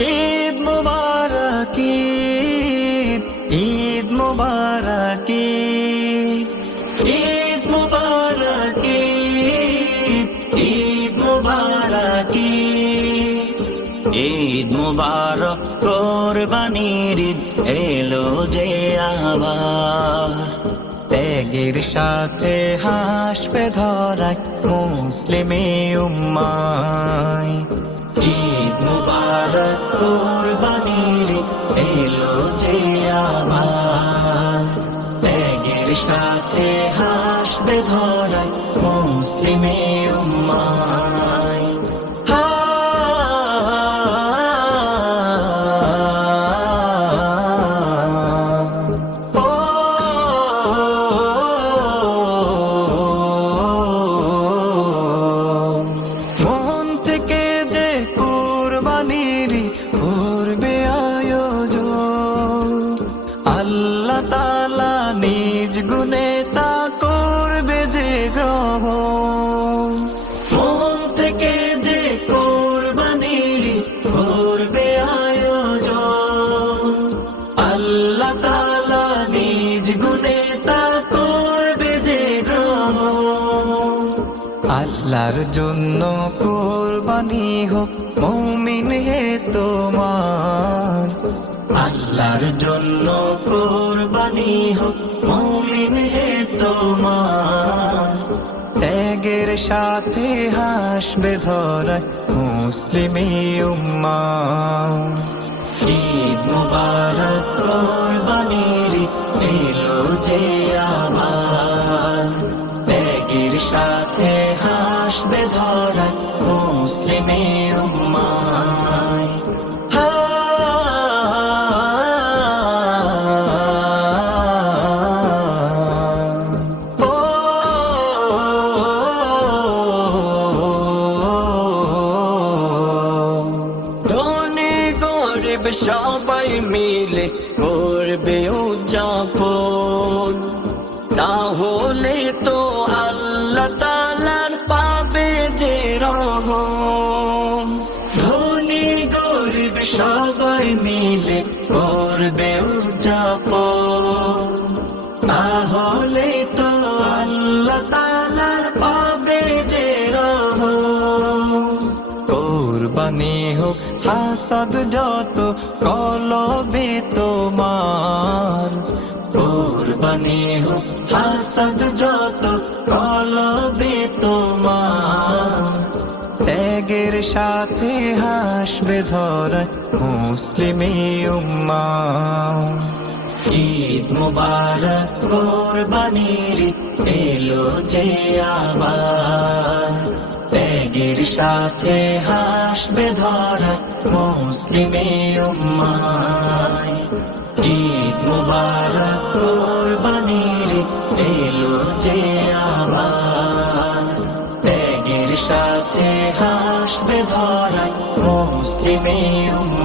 ঈদ মুবারক ঈদ, ঈদ মুবারক ঈদ, ঈদ মুবারক ঈদ, ঈদ মুবারক ঈদ। ঈদ মুবারক কোরবানির ঈদ এলো যে আবার, ত্যাগের সাথে হাসবে ধরায় মুসলিমে উম্মায়। ঈদ মুবারক কোরবানির ঈদ এলো যে আবার, ত্যাগের সাথে হাসবে ধরায় মুসলিমে উম্মায়। মন থেকে যে কোরবানির করবে আয়োজন, আল্লাহ তাআলা নিজ গুণে তা করবে যে গ্রহণ। মন থেকে যে কোরবানির করবে আয়োজন, আল্লাহ তাআলা নিজ গুণে তা করবে যে গ্রহণ। আল্লাহর জন্য কোরবানি হোক মুমিন হে তোমার, আল্লাহর জন্য কোরবানি হোক মুমিন হে তোমার। ত্যাগের সাথে হাসবে ধরায় মুসলিমে উম্মাহ। ঈদ মুবারক কোরবানির ঈদ এলো যে আবার, ত্যাগের সাথে হাসবে ধরায় মুসলিমে উম্মায়। ধনী গরিব সবাই মিলে করবে উদযাপন, তাহলে তো আল্লাহ তাআলার পাবে যে রহম। ধনী গরিব সবাই মিলে করবে উদযাপন, তাহলে তো আল্লাহ তাআলার পাবে যে রহম। কোরবানি হোক হাসাদ যত কলবে তোমার, কোরবানি হোক হাসাদ যত কলবে তোমার। ত্যাগের সাথে হাসবে ধরায় মুসলিমে উম্মাহ। ঈদ মুবারক কোরবানির ঈদ এলো যে আবার, ত্যাগের সাথে হাসবে ধরায় মুসলিমে উম্মায়। ঈদ মুবারক কোরবানির ঈদ এলো যে আবার, ত্যাগের সাথে হাসবে ধরায় মুসলিমে উম্মায়।